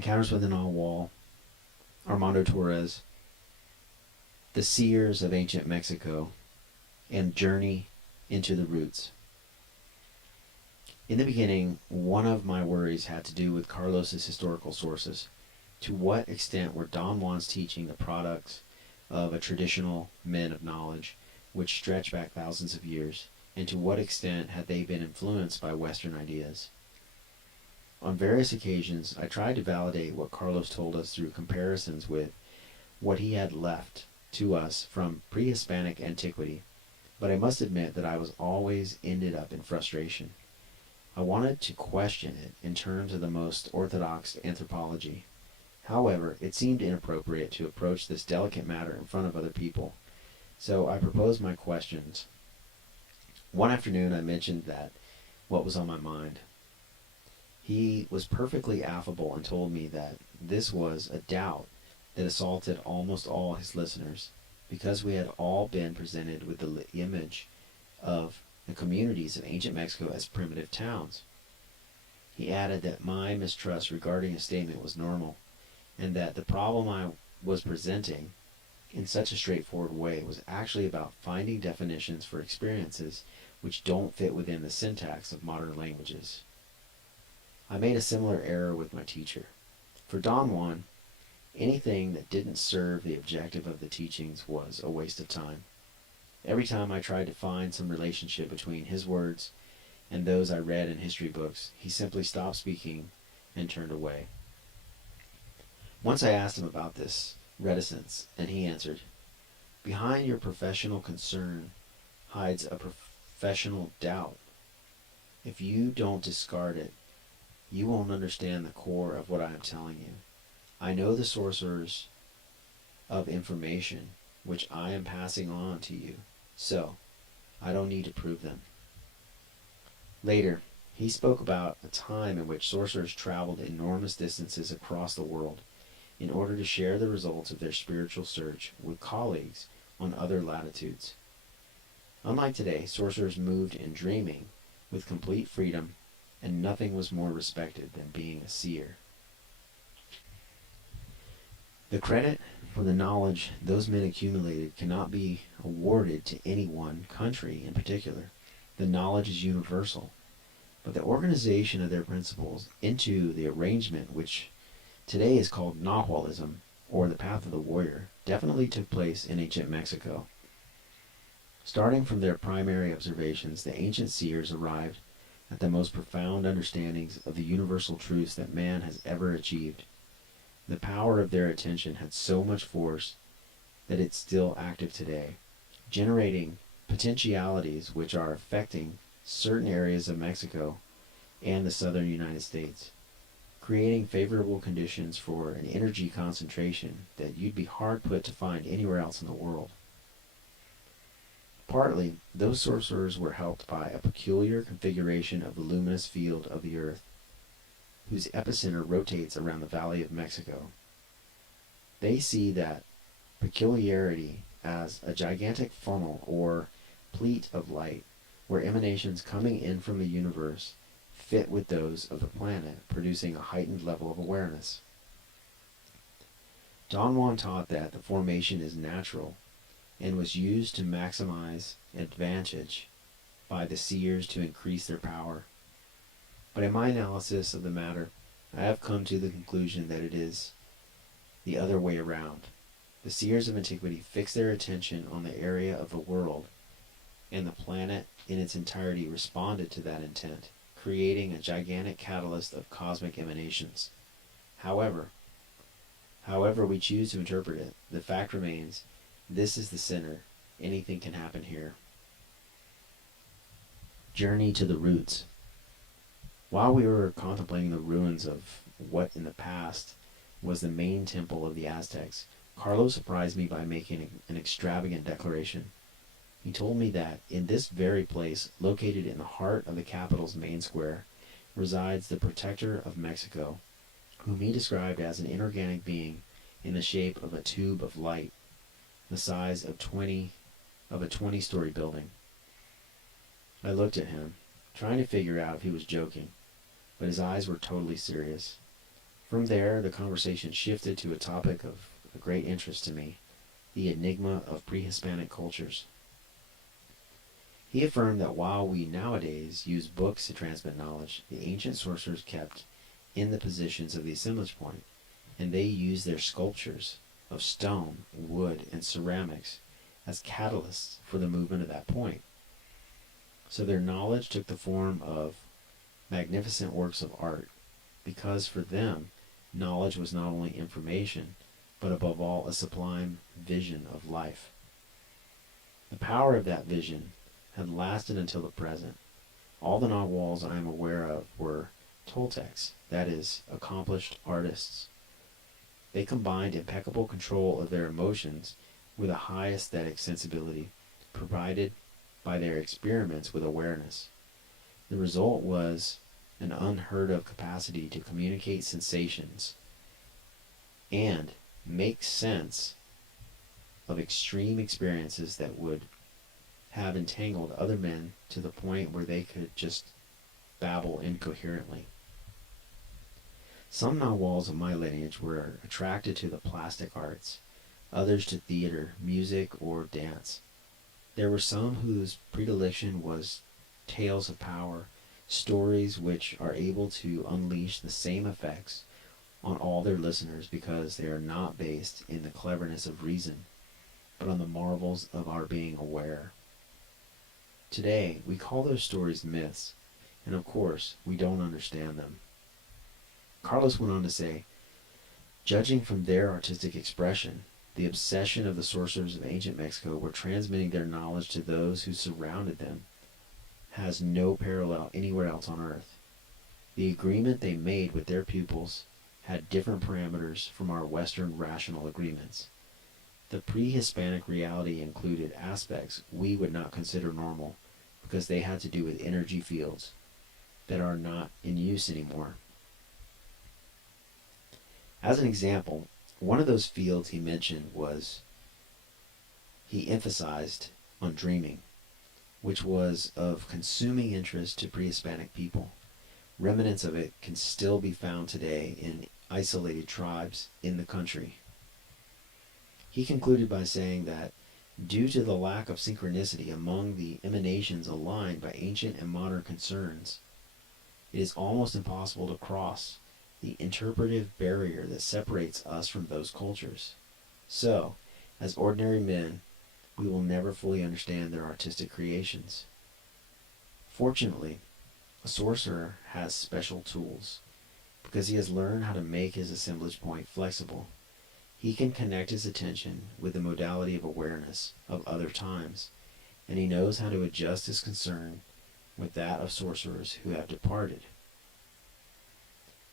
Encounters with the Nagual, Armando Torres, The Seers of Ancient Mexico, and Journey into the Roots. In the beginning, one of my worries had to do with Carlos's historical sources. To what extent were Don Juan's teaching the products of a traditional men of knowledge, which stretch back thousands of years, and to what extent had they been influenced by Western ideas? On various occasions, I tried to validate what Carlos told us through comparisons with what he had left to us from pre-Hispanic antiquity, but I must admit that I was always ended up in frustration. I wanted to question it in terms of the most orthodox anthropology. However, it seemed inappropriate to approach this delicate matter in front of other people, so I proposed my questions. One afternoon I mentioned that what was on my mind. He was perfectly affable and told me that this was a doubt that assaulted almost all his listeners, because we had all been presented with the image of the communities of ancient Mexico as primitive towns. He added that my mistrust regarding his statement was normal, and that the problem I was presenting in such a straightforward way was actually about finding definitions for experiences which don't fit within the syntax of modern languages. I made a similar error with my teacher. For Don Juan, anything that didn't serve the objective of the teachings was a waste of time. Every time I tried to find some relationship between his words and those I read in history books, he simply stopped speaking and turned away. Once I asked him about this reticence, and he answered, "Behind your professional concern hides a professional doubt. If you don't discard it, you won't understand the core of what I am telling you. I know the sources of information which I am passing on to you, so I don't need to prove them." Later, he spoke about a time in which sorcerers traveled enormous distances across the world in order to share the results of their spiritual search with colleagues on other latitudes. Unlike today, sorcerers moved in dreaming with complete freedom, and nothing was more respected than being a seer. The credit for the knowledge those men accumulated cannot be awarded to any one country in particular. The knowledge is universal, but the organization of their principles into the arrangement which today is called Nahualism, or the path of the warrior, definitely took place in ancient Mexico. Starting from their primary observations, the ancient seers arrived at the most profound understandings of the universal truths that man has ever achieved. The power of their attention had so much force that it's still active today, generating potentialities which are affecting certain areas of Mexico and the southern United States, creating favorable conditions for an energy concentration that you'd be hard put to find anywhere else in the world. Partly, those sorcerers were helped by a peculiar configuration of the luminous field of the earth, whose epicenter rotates around the Valley of Mexico. They see that peculiarity as a gigantic funnel or pleat of light, where emanations coming in from the universe fit with those of the planet, producing a heightened level of awareness. Don Juan taught that the formation is natural and was used to maximize advantage by the seers to increase their power. But in my analysis of the matter, I have come to the conclusion that it is the other way around. The seers of antiquity fixed their attention on the area of the world, and the planet in its entirety responded to that intent, creating a gigantic catalyst of cosmic emanations. However we choose to interpret it, the fact remains, this is the center. Anything can happen here. Journey to the roots. While we were contemplating the ruins of what in the past was the main temple of the Aztecs, Carlos surprised me by making an extravagant declaration. He told me that in this very place, located in the heart of the capital's main square, resides the protector of Mexico, whom he described as an inorganic being in the shape of a tube of light, the size of a 20-story building. I looked at him, trying to figure out if he was joking, but his eyes were totally serious. From there, the conversation shifted to a topic of great interest to me, the enigma of pre-Hispanic cultures. He affirmed that while we nowadays use books to transmit knowledge, the ancient sorcerers kept in the positions of the assemblage point, and they used their sculptures of stone, wood, and ceramics as catalysts for the movement of that point. So their knowledge took the form of magnificent works of art, because for them, knowledge was not only information, but above all a sublime vision of life. The power of that vision had lasted until the present. All the Naguals I am aware of were Toltecs, that is, accomplished artists. They combined impeccable control of their emotions with a high aesthetic sensibility provided by their experiments with awareness. The result was an unheard of capacity to communicate sensations and make sense of extreme experiences that would have entangled other men to the point where they could just babble incoherently. Some Nahuals of my lineage were attracted to the plastic arts, others to theater, music, or dance. There were some whose predilection was tales of power, stories which are able to unleash the same effects on all their listeners because they are not based in the cleverness of reason, but on the marvels of our being aware. Today, we call those stories myths, and of course, we don't understand them. Carlos went on to say, judging from their artistic expression, the obsession of the sorcerers of ancient Mexico were transmitting their knowledge to those who surrounded them has no parallel anywhere else on earth. The agreement they made with their pupils had different parameters from our Western rational agreements. The pre-Hispanic reality included aspects we would not consider normal because they had to do with energy fields that are not in use anymore. As an example, one of those fields he mentioned was, he emphasized on dreaming, which was of consuming interest to pre-Hispanic people. Remnants of it can still be found today in isolated tribes in the country. He concluded by saying that due to the lack of synchronicity among the emanations aligned by ancient and modern concerns, it is almost impossible to cross the interpretive barrier that separates us from those cultures. So, as ordinary men, we will never fully understand their artistic creations. Fortunately, a sorcerer has special tools because he has learned how to make his assemblage point flexible. He can connect his attention with the modality of awareness of other times, and he knows how to adjust his concern with that of sorcerers who have departed.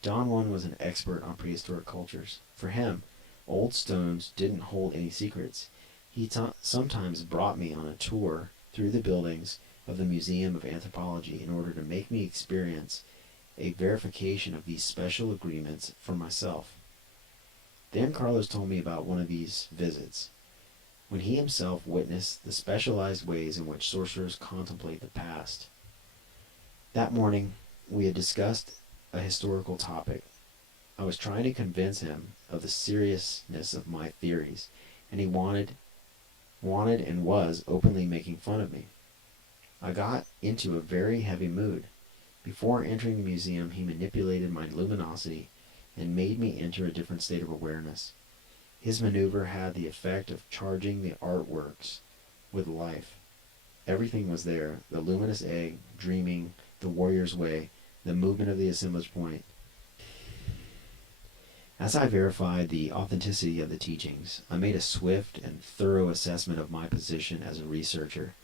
Don Juan was an expert on prehistoric cultures. For him, old stones didn't hold any secrets. He sometimes brought me on a tour through the buildings of the Museum of Anthropology in order to make me experience a verification of these special agreements for myself. Then Carlos told me about one of these visits, when he himself witnessed the specialized ways in which sorcerers contemplate the past. That morning, we had discussed a historical topic. I was trying to convince him of the seriousness of my theories, and he wanted and was openly making fun of me. I got into a very heavy mood. Before entering the museum, he manipulated my luminosity and made me enter a different state of awareness. His maneuver had the effect of charging the artworks with life. Everything was there: the luminous egg, dreaming, the warrior's way, the movement of the assemblage point. As I verified the authenticity of the teachings, I made a swift and thorough assessment of my position as a researcher.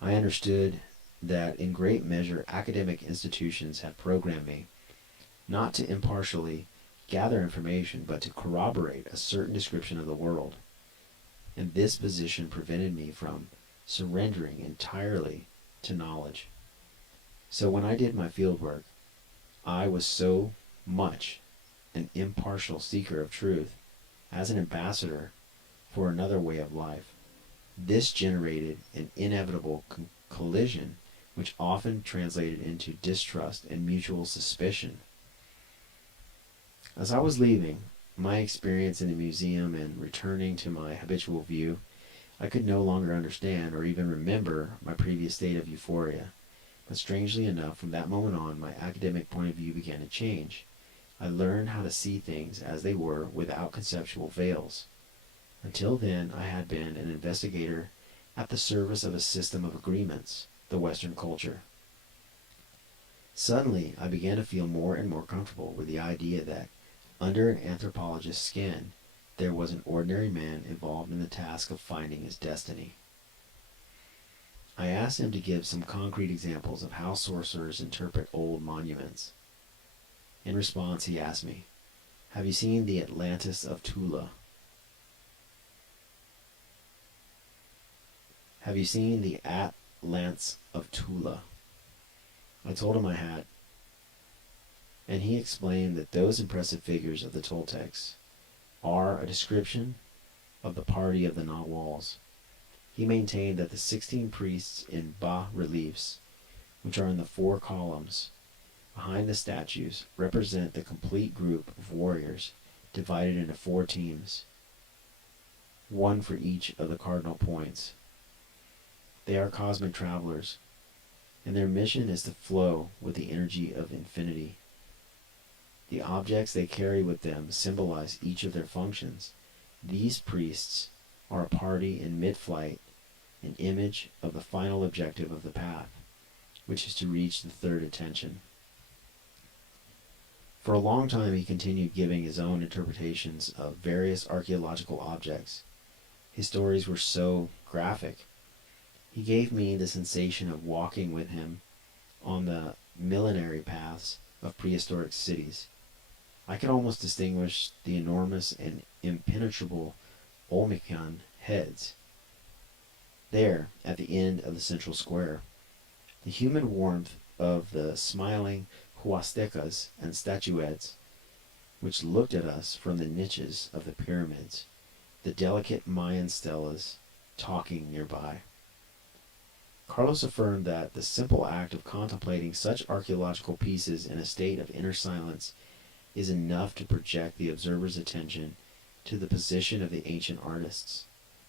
I understood that in great measure academic institutions had programmed me not to impartially gather information, but to corroborate a certain description of the world. And this position prevented me from surrendering entirely to knowledge. So when I did my fieldwork, I was so much an impartial seeker of truth as an ambassador for another way of life. This generated an inevitable collision which often translated into distrust and mutual suspicion. As I was leaving, my experience in the museum and returning to my habitual view, I could no longer understand or even remember my previous state of euphoria. But strangely enough, from that moment on, my academic point of view began to change. I learned how to see things as they were without conceptual veils. Until then, I had been an investigator at the service of a system of agreements, the Western culture. Suddenly, I began to feel more and more comfortable with the idea that, under an anthropologist's skin, there was an ordinary man involved in the task of finding his destiny. I asked him to give some concrete examples of how sorcerers interpret old monuments. In response, he asked me, "Have you seen the Atlantis of Tula? Have you seen the Atlantis of Tula?" I told him I had, and he explained that those impressive figures of the Toltecs are a description of the party of the Naguals. He maintained that the 16 priests in bas-reliefs, which are in the 4 columns behind the statues, represent the complete group of warriors divided into 4 teams, one for each of the cardinal points. They are cosmic travelers, and their mission is to flow with the energy of infinity. The objects they carry with them symbolize each of their functions. These priests are a party in mid-flight, an image of the final objective of the path, which is to reach the third intention. For a long time he continued giving his own interpretations of various archaeological objects. His stories were so graphic. He gave me the sensation of walking with him on the millenary paths of prehistoric cities. I could almost distinguish the enormous and impenetrable Olmecan heads there at the end of the central square. The human warmth of the smiling huastecas and statuettes which looked at us from the niches of the pyramids, the delicate Mayan stelas talking nearby. Carlos affirmed that the simple act of contemplating such archaeological pieces in a state of inner silence is enough to project the observer's attention to the position of the ancient artists.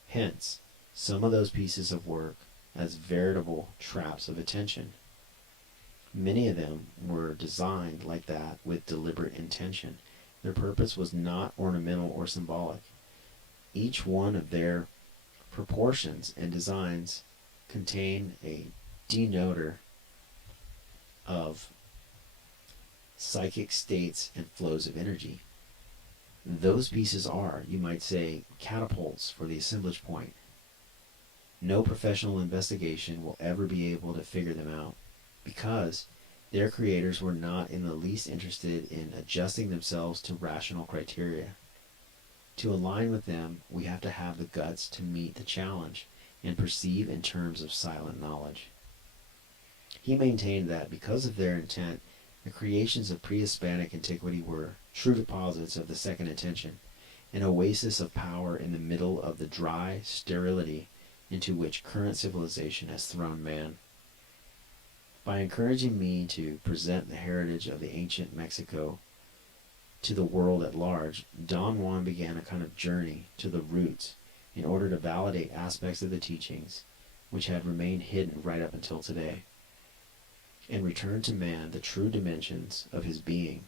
Hence, some of those pieces of work as veritable traps of attention. Many of them were designed like that with deliberate intention. Their purpose was not ornamental or symbolic. Each one of their proportions and designs contain a denoter of psychic states and flows of energy. Those pieces are, you might say, catapults for the assemblage point. No professional investigation will ever be able to figure them out, because their creators were not in the least interested in adjusting themselves to rational criteria. To align with them, we have to have the guts to meet the challenge and perceive in terms of silent knowledge. He maintained that because of their intent, the creations of pre-Hispanic antiquity were true deposits of the second intention, an oasis of power in the middle of the dry sterility into which current civilization has thrown man. By encouraging me to present the heritage of the ancient Mexico to the world at large, Don Juan began a kind of journey to the roots in order to validate aspects of the teachings which had remained hidden right up until today, and return to man the true dimensions of his being.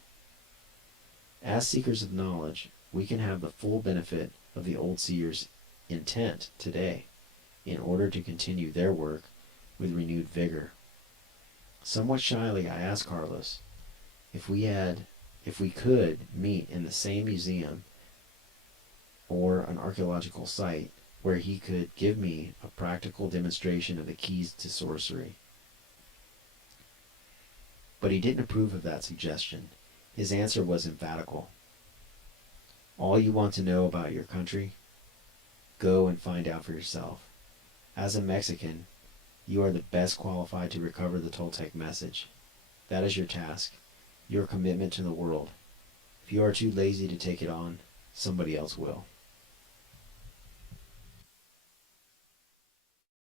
As seekers of knowledge, we can have the full benefit of the old seers' intent today in order to continue their work with renewed vigor. Somewhat shyly, I asked Carlos if we could meet in the same museum or an archaeological site where he could give me a practical demonstration of the keys to sorcery. But he didn't approve of that suggestion. His answer was emphatical. All you want to know about your country, go and find out for yourself. As a Mexican, you are the best qualified to recover the Toltec message. That is your task, your commitment to the world. If you are too lazy to take it on, somebody else will.